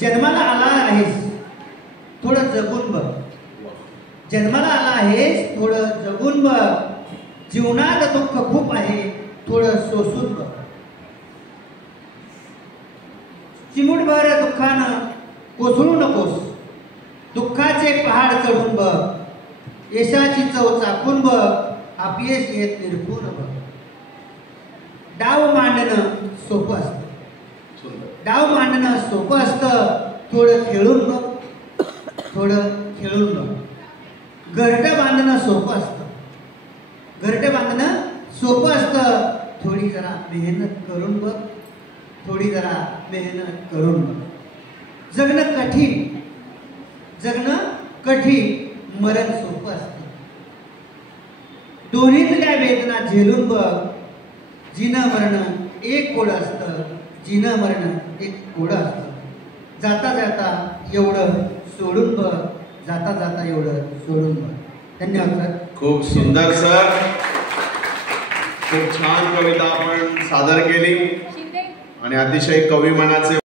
जन्माला आला आहेस थोडं जगून बघ, जन्माला आला आहेस थोडं जगून बघ, जीवनात दुःख खूप आहे थोडं सोसून बघ. चिमुटभर दुःखानं कोसळू नकोस, दुःखाचे पहाड चढून बघ, यशाची चव चाखून बघ, अपयश येत निरखून बघ. डाव मांडणं सोपं असतं, डाव मांडणं सोपं असतं, थोडं खेळून बघ, थोडं खेळून बघ. घरटं बांधणं सोपं असतं, घरटं बांधणं सोपं असतं, थोडी जरा मेहनत करून बघ, थोडी जरा मेहनत करून बघ. जगणं कठीण, जगणं कठीण, मरण सोपं असतं. दोन्हीतल्या वेदना झेलून बघ, जीणं मरणं एक कोड असतं, जीणं मरणं एक कोड असतं. जाता जाता एवढं सोडून बघ, जाता जाता एवढं सोडून बघ. धन्यवाद सर. खूप सुंदर सर, खूप छान कविता आपण सादर केली आणि अतिशय कवी मनाचे